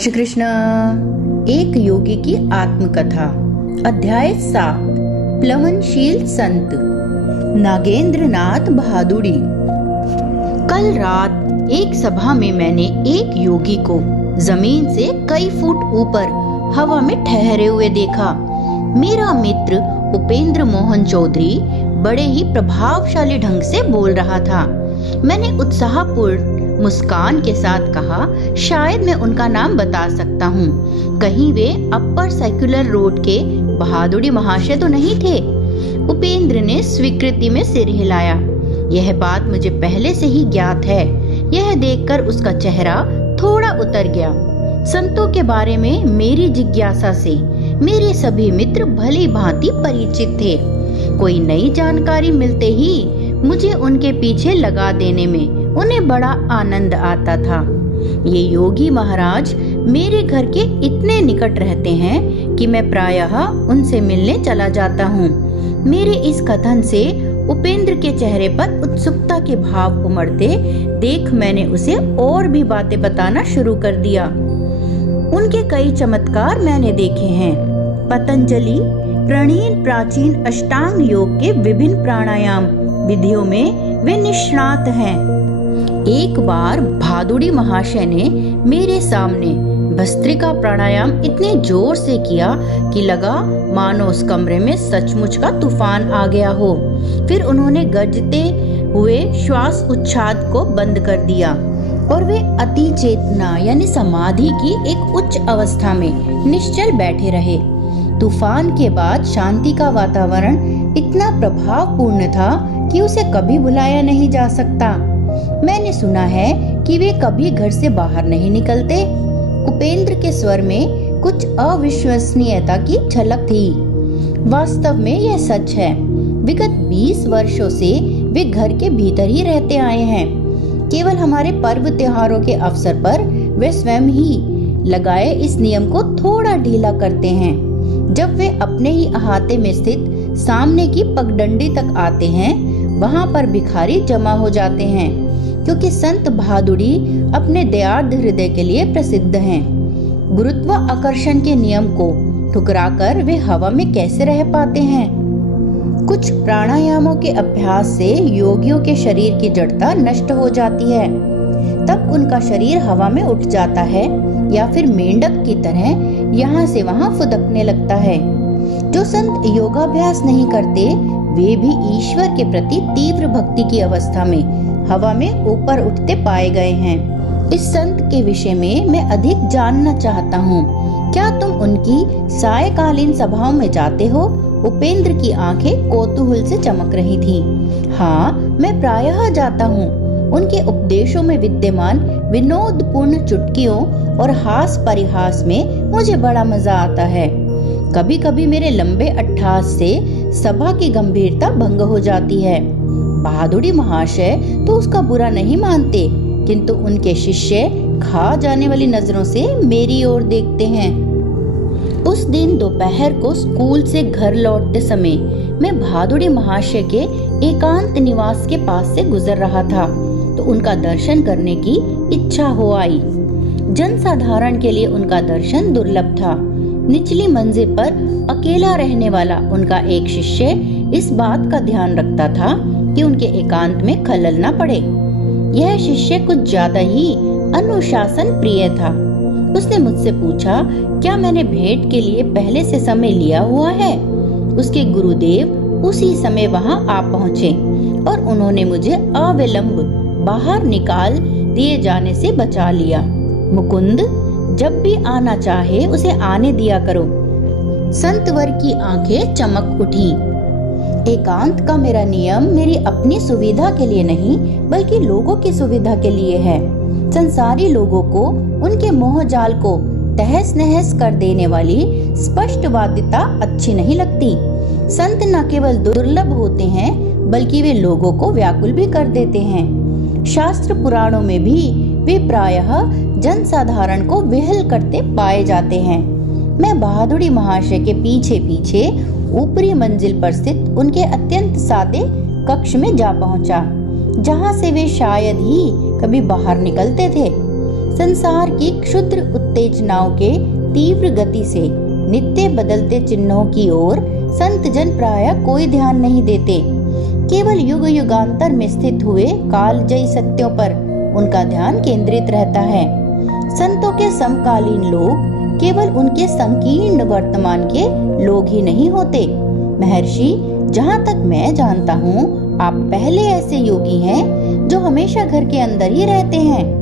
श्री कृष्ण। एक योगी की आत्मकथा। अध्याय 7। प्लवनशील संत। नागेंद्र नाथ भादुड़ी। कल रात एक सभा में मैंने एक योगी को जमीन से कई फुट ऊपर हवा में ठहरे हुए देखा। मेरा मित्र उपेंद्र मोहन चौधरी बड़े ही प्रभावशाली ढंग से बोल रहा था। मैंने उत्साहपूर्ण मुस्कान के साथ कहा, शायद मैं उनका नाम बता सकता हूँ। कहीं वे अपर सर्कुलर रोड के भादुड़ी महाशय तो नहीं थे? उपेंद्र ने स्वीकृति में सिर हिलाया। यह बात मुझे पहले से ही ज्ञात है। यह देखकर उसका चेहरा थोड़ा उतर गया। संतों के बारे में मेरी जिज्ञासा से मेरे सभी मित्र भली भांति परिचित थे। कोई नई जानकारी मिलते ही मुझे उनके पीछे लगा देने में उन्हें बड़ा आनंद आता था। ये योगी महाराज मेरे घर के इतने निकट रहते हैं कि मैं प्रायः उनसे मिलने चला जाता हूँ। मेरे इस कथन से उपेंद्र के चेहरे पर उत्सुकता के भाव उमड़ते देख मैंने उसे और भी बातें बताना शुरू कर दिया। उनके कई चमत्कार मैंने देखे हैं। पतंजलि प्रणीत प्राचीन अष्टांग योग के विभिन्न प्राणायाम विधियों में वे निष्णात हैं। एक बार भादुड़ी महाशय ने मेरे सामने भस्त्रिका प्राणायाम इतने जोर से किया कि लगा मानो उस कमरे में सचमुच का तूफान आ गया हो। फिर उन्होंने गरजते हुए श्वास उच्छाद को बंद कर दिया और वे अति चेतना यानी समाधि की एक उच्च अवस्था में निश्चल बैठे रहे। तूफान के बाद शांति का वातावरण इतना प्रभावपूर्ण था कि उसे कभी भुलाया नहीं जा सकता। मैंने सुना है कि वे कभी घर से बाहर नहीं निकलते। उपेंद्र के स्वर में कुछ अविश्वसनीयता की झलक थी। वास्तव में यह सच है। विगत 20 वर्षों से वे घर के भीतर ही रहते आए हैं। केवल हमारे पर्व त्योहारों के अवसर पर वे स्वयं ही लगाए इस नियम को थोड़ा ढीला करते हैं। जब वे अपने ही अहाते में स्थित सामने की पगडंडी तक आते हैं, वहां पर भिखारी जमा हो जाते हैं, क्योंकि संत भादुड़ी अपने दयार्द हृदय के लिए प्रसिद्ध हैं। गुरुत्वाकर्षण के नियम को ठुकराकर वे हवा में कैसे रह पाते हैं? कुछ प्राणायामों के अभ्यास से योगियों के शरीर की जड़ता नष्ट हो जाती है। तब उनका शरीर हवा में उठ जाता है या फिर मेंढक की तरह यहाँ से वहाँ फुदकने लगता है। जो संत योगाभ्यास नहीं करते वे भी ईश्वर के प्रति तीव्र भक्ति की अवस्था में हवा में ऊपर उठते पाए गए हैं। इस संत के विषय में मैं अधिक जानना चाहता हूँ। क्या तुम उनकी सायकालीन सभाओं में जाते हो? उपेंद्र की आंखें कौतूहल से चमक रही थीं। हाँ, मैं प्रायः जाता हूँ। उनके उपदेशों में विद्यमान विनोदपूर्ण चुटकियों और हास परिहास में मुझे बड़ा मजा आता है। कभी कभी मेरे लंबे अट्ठास से सभा की गंभीरता भंग हो जाती है। भादुड़ी महाशय तो उसका बुरा नहीं मानते, किंतु उनके शिष्य खा जाने वाली नजरों से मेरी ओर देखते हैं। उस दिन दोपहर को स्कूल से घर लौटते समय मैं भादुड़ी महाशय के एकांत निवास के पास से गुजर रहा था तो उनका दर्शन करने की इच्छा हो आई। जनसाधारण के लिए उनका दर्शन दुर्लभ था। निचली मंजिल पर अकेला रहने वाला उनका एक शिष्य इस बात का ध्यान रखता था कि उनके एकांत में खलल न पड़े। यह शिष्य कुछ ज्यादा ही अनुशासन प्रिय था। उसने मुझसे पूछा, क्या मैंने भेंट के लिए पहले से समय लिया हुआ है? उसके गुरुदेव उसी समय वहां आ पहुँचे और उन्होंने मुझे अविलंब बाहर निकाल दिए जाने से बचा लिया। मुकुंद, जब भी आना चाहे उसे आने दिया करो। संतवर की आंखें चमक उठी। एकांत का मेरा नियम मेरी अपनी सुविधा के लिए नहीं बल्कि लोगों की सुविधा के लिए है। संसारी लोगों को उनके मोह जाल को तहस नहस कर देने वाली स्पष्टवादिता अच्छी नहीं लगती। संत न केवल दुर्लभ होते हैं बल्कि वे लोगों को व्याकुल भी कर देते हैं। शास्त्र पुराणों में भी वे प्रायः जनसाधारण को विहल करते पाए जाते हैं। मैं भादुड़ी महाशय के पीछे पीछे ऊपरी मंजिल पर स्थित उनके अत्यंत सादे कक्ष में जा पहुंचा, जहां से वे शायद ही कभी बाहर निकलते थे। संसार की क्षुद्र उत्तेजनाओं के तीव्र गति से नित्य बदलते चिन्हों की ओर संत जन प्रायः कोई ध्यान नहीं देते। केवल युग युगांतर में स्थित हुए कालजयी सत्यों पर उनका ध्यान केंद्रित रहता है। संतों के समकालीन लोग केवल उनके संकीर्ण वर्तमान के लोग ही नहीं होते। महर्षि, जहाँ तक मैं जानता हूँ, आप पहले ऐसे योगी हैं जो हमेशा घर के अंदर ही रहते हैं।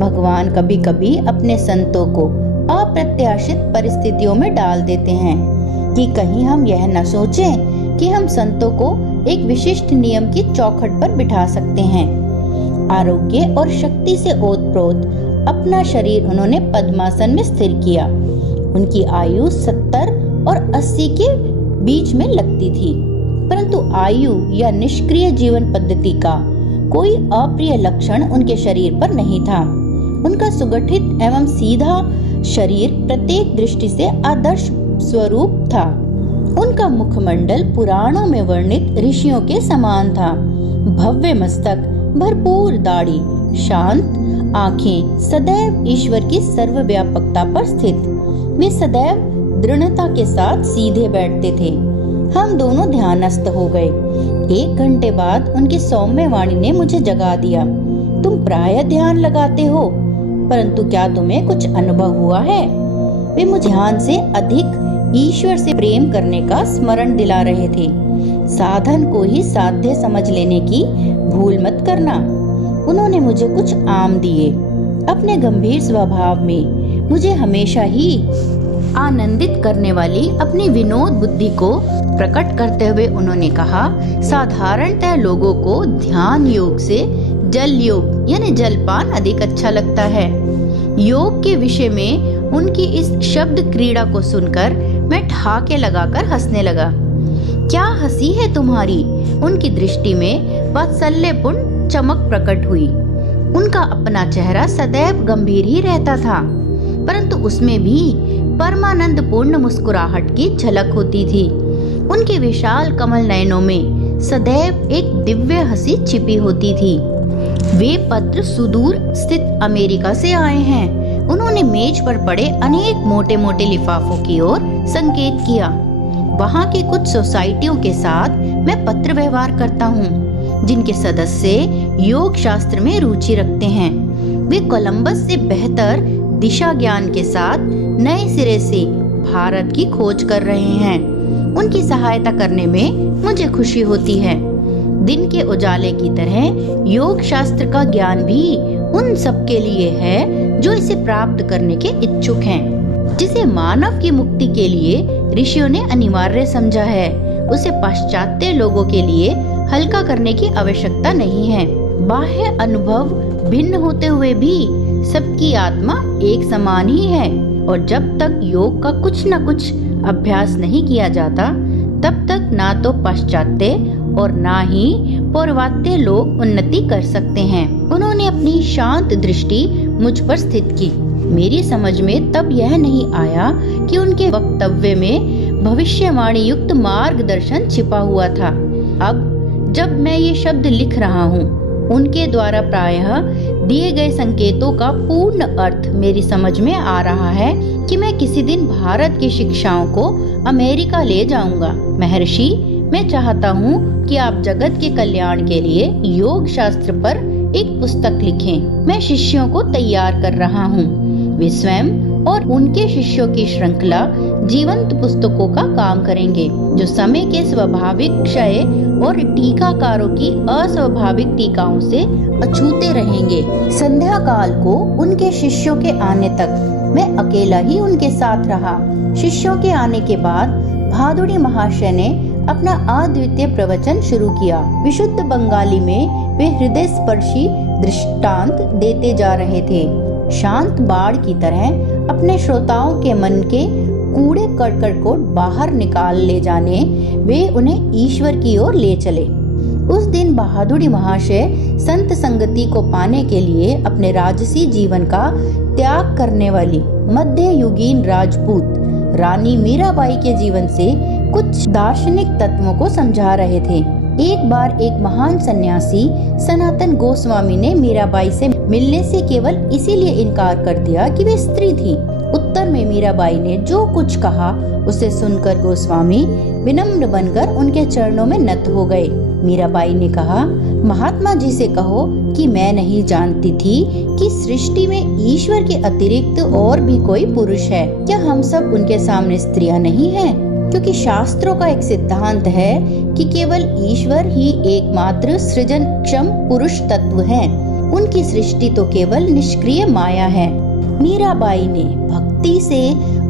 भगवान कभी कभी अपने संतों को अप्रत्याशित परिस्थितियों में डाल देते हैं कि कहीं हम यह न सोचें कि हम संतों को एक विशिष्ट नियम की चौखट पर बिठा सकते हैं। आरोग्य और शक्ति से ओतप्रोत अपना शरीर उन्होंने पद्मासन में स्थिर किया। उनकी आयु 70 और 80 के बीच में लगती थी, परंतु आयु या निष्क्रिय जीवन पद्धति का कोई अप्रिय लक्षण उनके शरीर पर नहीं था। उनका सुगठित एवं सीधा शरीर प्रत्येक दृष्टि से आदर्श स्वरूप था। उनका मुखमंडल पुराणों में वर्णित ऋषियों के समान था। भव्य मस्तक, भरपूर दाढ़ी, शांत आंखें, सदैव ईश्वर की सर्वव्यापकता पर स्थित। वे सदैव दृढ़ता के साथ सीधे बैठते थे। हम दोनों ध्यानस्थ हो गए। 1 घंटे बाद उनकी सौम्य वाणी ने मुझे जगा दिया। तुम प्रायः ध्यान लगाते हो, परंतु क्या तुम्हें कुछ अनुभव हुआ है? वे मुझे ध्यान से अधिक ईश्वर से प्रेम करने का स्मरण दिला रहे थे। साधन को ही साध्य समझ लेने की भूल मत करना। उन्होंने मुझे कुछ आम दिए। अपने गंभीर स्वभाव में मुझे हमेशा ही आनंदित करने वाली अपनी विनोद बुद्धि को प्रकट करते हुए उन्होंने कहा, साधारणतः लोगों को ध्यान योग से जल योग यानी जलपान अधिक अच्छा लगता है। योग के विषय में उनकी इस शब्द क्रीड़ा को सुनकर मैं ठहाके लगाकर हंसने लगा। क्या हंसी है तुम्हारी? उनकी दृष्टि में वात्सल्यपूर्ण चमक प्रकट हुई। उनका अपना चेहरा सदैव गंभीर ही रहता था, परंतु उसमें भी परमानंद पूर्ण मुस्कुराहट की झलक होती थी। उनके विशाल कमल नयनों में सदैव एक दिव्य हंसी छिपी होती थी। वे पत्र सुदूर स्थित अमेरिका से आए हैं। उन्होंने मेज पर पड़े अनेक मोटे मोटे लिफाफों की ओर संकेत किया। वहाँ की कुछ सोसाइटियों के साथ मैं पत्र व्यवहार करता हूँ, जिनके सदस्य योग शास्त्र में रुचि रखते हैं। वे कोलंबस से बेहतर दिशा ज्ञान के साथ नए सिरे से भारत की खोज कर रहे हैं। उनकी सहायता करने में मुझे खुशी होती है। दिन के उजाले की तरह योग शास्त्र का ज्ञान भी उन सबके लिए है जो इसे प्राप्त करने के इच्छुक हैं। जिसे मानव की मुक्ति के लिए ऋषियों ने अनिवार्य समझा है, उसे पाश्चात्य लोगों के लिए हल्का करने की आवश्यकता नहीं है। बाह्य अनुभव भिन्न होते हुए भी सबकी आत्मा एक समान ही है, और जब तक योग का कुछ न कुछ अभ्यास नहीं किया जाता, तब तक ना तो पाश्चात्य और ना ही पौर्वात्य लोग उन्नति कर सकते हैं। उन्होंने अपनी शांत दृष्टि मुझ पर स्थित की। मेरी समझ में तब यह नहीं आया कि उनके वक्तव्य में भविष्यवाणी युक्त मार्गदर्शन छिपा हुआ था। अब जब मैं ये शब्द लिख रहा हूँ, उनके द्वारा प्रायः दिए गए संकेतों का पूर्ण अर्थ मेरी समझ में आ रहा है कि मैं किसी दिन भारत की शिक्षाओं को अमेरिका ले जाऊंगा। महर्षि, मैं चाहता हूँ कि आप जगत के कल्याण के लिए योग शास्त्र पर एक पुस्तक लिखें। मैं शिष्यों को तैयार कर रहा हूँ। वे स्वयं और उनके शिष्यों की श्रृंखला जीवंत पुस्तकों का काम करेंगे, जो समय के स्वाभाविक क्षय और टीकाकारों की अस्वाभाविक टीकाओं से अछूते रहेंगे। संध्या काल को उनके शिष्यों के आने तक मैं अकेला ही उनके साथ रहा। शिष्यों के आने के बाद भादुड़ी महाशय ने अपना अद्वितीय प्रवचन शुरू किया। विशुद्ध बंगाली में वे हृदय स्पर्शी दृष्टांत देते जा रहे थे। शांत बाढ़ की तरह अपने श्रोताओं के मन के कूड़े करकट को बाहर निकाल ले जाने वे उन्हें ईश्वर की ओर ले चले। उस दिन बहादुरी महाशय संत संगति को पाने के लिए अपने राजसी जीवन का त्याग करने वाली मध्य युगीन राजपूत रानी मीराबाई के जीवन से कुछ दार्शनिक तत्वों को समझा रहे थे। एक बार एक महान सन्यासी सनातन गोस्वामी ने मीराबाई से मिलने से केवल इसीलिए इनकार कर दिया कि वे स्त्री थी। उत्तर में मीराबाई ने जो कुछ कहा उसे सुनकर गोस्वामी विनम्र बनकर उनके चरणों में नत हो गए। मीराबाई ने कहा, महात्मा जी से कहो कि मैं नहीं जानती थी कि सृष्टि में ईश्वर के अतिरिक्त और भी कोई पुरुष है। क्या हम सब उनके सामने स्त्रियां नहीं हैं? क्योंकि शास्त्रों का एक सिद्धांत है कि केवल ईश्वर ही एकमात्र सृजन क्षम पुरुष तत्व है। उनकी सृष्टि तो केवल निष्क्रिय माया है। मीराबाई ने भक्ति से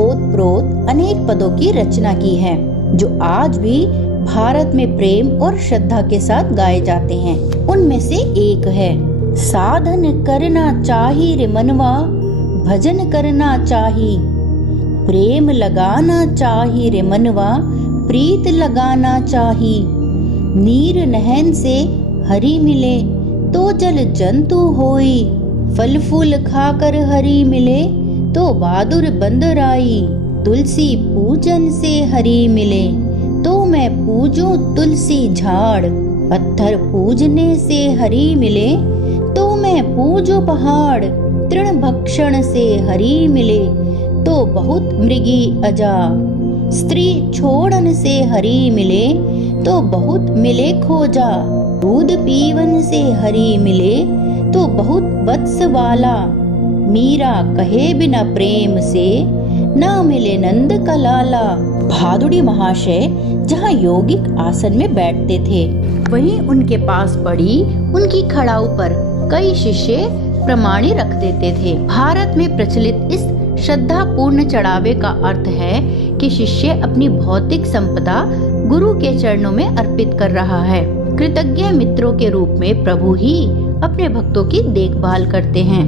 ओतप्रोत अनेक पदों की रचना की है, जो आज भी भारत में प्रेम और श्रद्धा के साथ गाए जाते हैं। उनमें से एक है, साधन करना चाही रे मनवा, भजन करना चाही, प्रेम लगाना चाही रे मनवा, प्रीत लगाना चाही, नीर नहन से हरि मिले तो जल जंतु होई, फल फूल खाकर हरि मिले तो बहादुर बंदराई, तुलसी पूजन से हरि मिले तो मैं पूजूं तुलसी झाड़, पत्थर पूजने से हरि मिले तो मैं पूजूं पहाड़, तृण भक्षण से हरि मिले तो बहुत मृगी अजा, स्त्री छोड़न से हरि मिले तो बहुत मिले खोजा, दूध पीवन से हरि मिले तो बहुत वत्स वाला, मीरा कहे बिना प्रेम से ना मिले नंद का लाला। भादुड़ी महाशय जहाँ यौगिक आसन में बैठते थे, वहीं उनके पास पड़ी उनकी खड़ाऊ पर कई शिष्य प्रमाणी रख देते थे। भारत में प्रचलित इस श्रद्धा पूर्ण चढ़ावे का अर्थ है कि शिष्य अपनी भौतिक संपदा गुरु के चरणों में अर्पित कर रहा है। कृतज्ञ मित्रों के रूप में प्रभु ही अपने भक्तों की देखभाल करते हैं।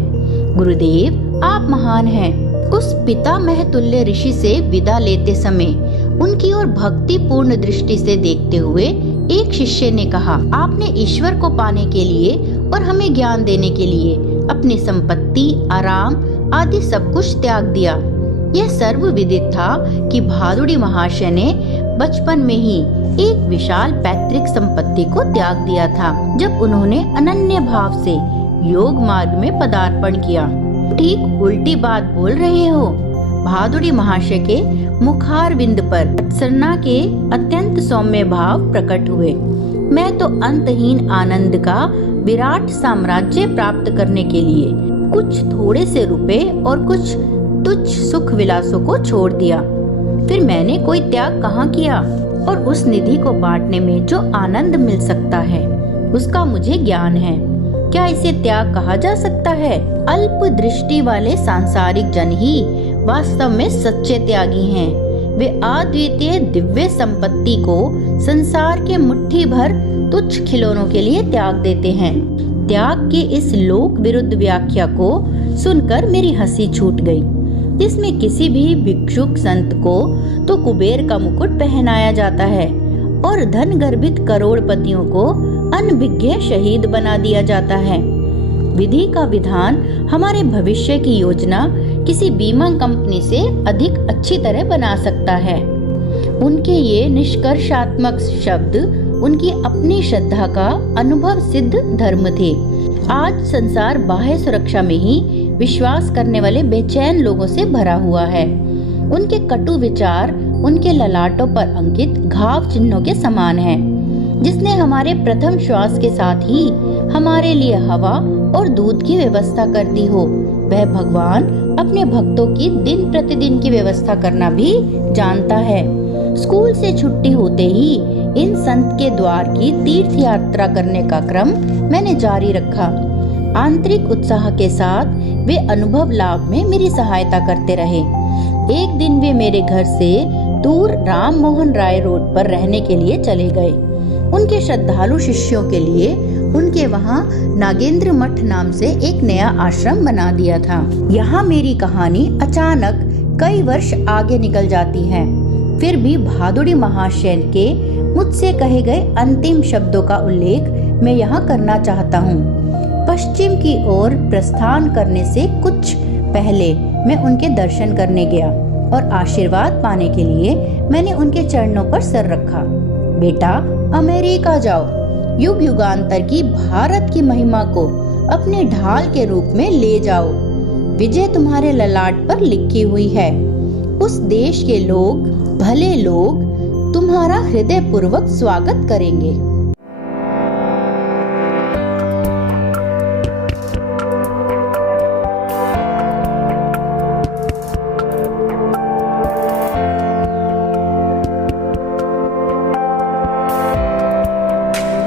गुरुदेव आप महान हैं। उस पितामह तुल्य ऋषि से विदा लेते समय उनकी ओर भक्ति पूर्ण दृष्टि से देखते हुए एक शिष्य ने कहा, आपने ईश्वर को पाने के लिए और हमें ज्ञान देने के लिए अपनी संपत्ति, आराम आदि सब कुछ त्याग दिया। यह सर्व विदित था कि भादुड़ी महाशय ने बचपन में ही एक विशाल पैतृक संपत्ति को त्याग दिया था जब उन्होंने अनन्य भाव से योग मार्ग में पदार्पण किया। ठीक उल्टी बात बोल रहे हो। भादुड़ी महाशय के मुखारविंद पर उत्सन्ना के अत्यंत सौम्य भाव प्रकट हुए। मैं तो अंतहीन आनंद का विराट साम्राज्य प्राप्त करने के लिए कुछ थोड़े से रुपए और कुछ तुच्छ सुख विलासों को छोड़ दिया। फिर मैंने कोई त्याग कहाँ किया, और उस निधि को बांटने में जो आनंद मिल सकता है उसका मुझे ज्ञान है। क्या इसे त्याग कहा जा सकता है? अल्प दृष्टि वाले सांसारिक जन ही वास्तव में सच्चे त्यागी हैं। वे अद्वितीय दिव्य संपत्ति को संसार के मुट्ठी भर तुच्छ खिलौनों के लिए त्याग देते हैं। त्याग के इस लोक विरुद्ध व्याख्या को सुनकर मेरी हंसी छूट गई। जिसमें किसी भी भिक्षुक संत को तो कुबेर का मुकुट पहनाया जाता है और धन गर्भित करोड़पतियों को अनभिज्ञ शहीद बना दिया जाता है। विधि का विधान हमारे भविष्य की योजना किसी बीमा कंपनी से अधिक अच्छी तरह बना सकता है। उनके ये निष्कर्षात्मक शब्द उनकी अपनी श्रद्धा का अनुभव सिद्ध धर्म थे। आज संसार बाह्य सुरक्षा में ही विश्वास करने वाले बेचैन लोगों से भरा हुआ है। उनके कटु विचार उनके ललाटों पर अंकित घाव चिन्हों के समान है। जिसने हमारे प्रथम श्वास के साथ ही हमारे लिए हवा और दूध की व्यवस्था कर दी हो, वह भगवान अपने भक्तों की दिन प्रतिदिन की व्यवस्था करना भी जानता है। स्कूल से छुट्टी होते ही इन संत के द्वार की तीर्थ यात्रा करने का क्रम मैंने जारी रखा। आंतरिक उत्साह के साथ वे अनुभव लाभ में मेरी सहायता करते रहे। एक दिन वे मेरे घर से दूर राम मोहन राय रोड पर रहने के लिए चले गए। उनके श्रद्धालु शिष्यों के लिए उनके वहाँ नागेंद्र मठ नाम से एक नया आश्रम बना दिया था। यहाँ मेरी कहानी अचानक कई वर्ष आगे निकल जाती है। फिर भी भादुड़ी महाशय के मुझसे कहे गए अंतिम शब्दों का उल्लेख मैं यहाँ करना चाहता हूँ। पश्चिम की ओर प्रस्थान करने से कुछ पहले मैं उनके दर्शन करने गया और आशीर्वाद पाने के लिए मैंने उनके चरणों पर सर रखा। बेटा, अमेरिका जाओ, युग युगांतर की भारत की महिमा को अपने ढाल के रूप में ले जाओ। विजय तुम्हारे ललाट पर लिखी हुई है। उस देश के लोग, भले लोग, तुम्हारा हृदय पूर्वक स्वागत करेंगे।